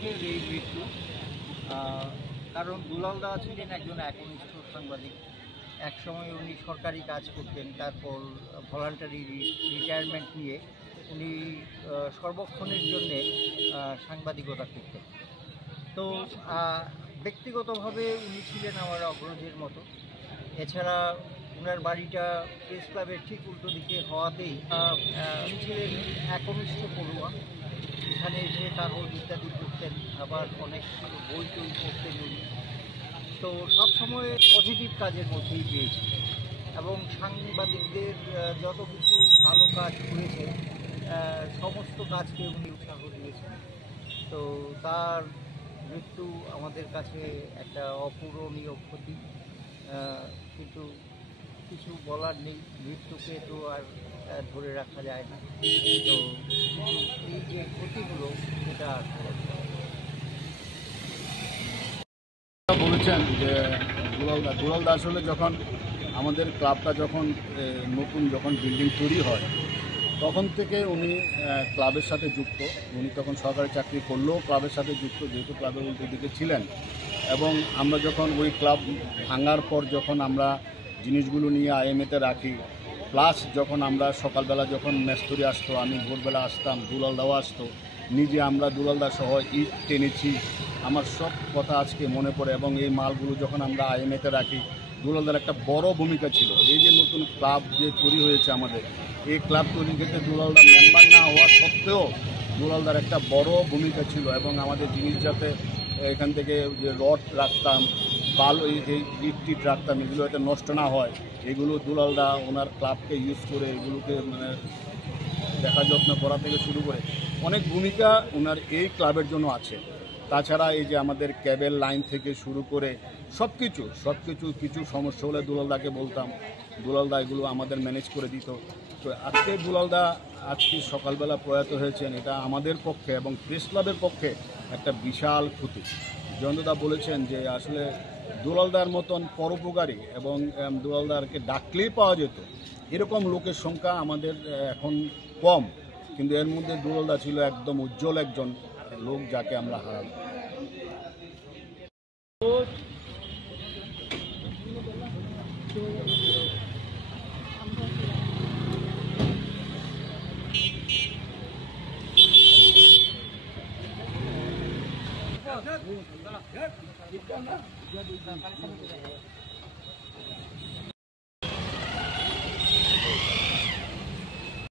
দুঃখের এই মৃত্যু। কারণ দুলাল দা ছিলেন একজন একনিষ্ঠ সাংবাদিক। একসময় উনি সরকারি কাজ করতেন, তারপর ভলান্টারি রিটায়ারমেন্ট নিয়ে উনি সর্বক্ষণের জন্যে সাংবাদিকতা করতেন। তো ব্যক্তিগতভাবে উনি ছিলেন আমার অগ্রজের মতো। এছাড়া ওনার বাড়িটা প্রেস ক্লাবের ঠিক উল্টো দিকে হওয়াতেই উনি ছিলেন একনিষ্ঠ পড়ুয়া। এখানে এসে কাগজ ইত্যাদি পড়তেন, আবার অনেক বই টই পড়তেন উনি। তো সবসময় পজিটিভ কাজের মধ্যেই পেয়েছি এবং সাংবাদিকদের যত কিছু ভালো কাজ করেছে সমস্ত কাজকে উনি উৎসাহ দিয়েছেন। তো তার মৃত্যু আমাদের কাছে একটা অপূরণীয় ক্ষতি, কিন্তু কিছু বলার নেই, মৃত্যুকে তো আর ধরে রাখা যায় না। তো এই যে ক্ষতিগুলো সেটা বলেছেন যে দুলাল দা আসলে যখন আমাদের ক্লাবটা যখন যখন বিল্ডিং তৈরি হয় তখন থেকে উনি ক্লাবের সাথে যুক্ত। উনি তখন সরকারি চাকরি করলেও ক্লাবের সাথে যুক্ত, যেহেতু ক্লাবের উল্টো দিকে ছিলেন। এবং আমরা যখন ওই ক্লাব ভাঙার পর যখন আমরা জিনিসগুলো নিয়ে আইএমএতে রাখি, প্লাস যখন আমরা সকালবেলা যখন মেস্তরি আসতো, আমি ভোরবেলা আসতাম, দুলাল দাও আসতো, নিজে আমরা দুলাল দা সহ ইট টেনেছি, আমার সব কথা আজকে মনে পড়ে। এবং এই মালগুলো যখন আমরা আইএমএতে রাখি, দুলালদার একটা বড় ভূমিকা ছিল। এই যে নতুন ক্লাব যে তৈরি হয়েছে আমাদের, এই ক্লাব তৈরি করতে দুলালদা মেম্বার না হওয়া সত্ত্বেও দুলালদার একটা বড় ভূমিকা ছিল। এবং আমাদের জিনিস যাতে এখান থেকে যে রড রাখতাম, বালু এই ইট রাখতাম, এগুলো যাতে নষ্ট না হয়, এগুলো দুলালদা ওনার ক্লাবকে ইউজ করে এগুলোকে দেখা যত্ন করা থেকে শুরু করে অনেক ভূমিকা ওনার এই ক্লাবের জন্য আছে। তাছাড়া এই যে আমাদের কেবল লাইন থেকে শুরু করে সব কিছু সমস্যা হলে দুলালদাকে বলতাম, দুলালদা এগুলো আমাদের ম্যানেজ করে দিত। তো আজকে দুলালদা আজকে সকালবেলা প্রয়াত হয়েছেন, এটা আমাদের পক্ষে এবং প্রেস ক্লাবের পক্ষে একটা বিশাল ক্ষতি। জয়ন্তদা বলেছেন যে আসলে দুলালদার মতন পরোপকারী এবং দুলালদারকে ডাকলেই পাওয়া যেত এরকম লোকের সংখ্যা আমাদের এখন কম, কিন্তু এর মধ্যে দুলালদা ছিল একদম উজ্জ্বল একজন লোক, যাকে আমরা হারালাম।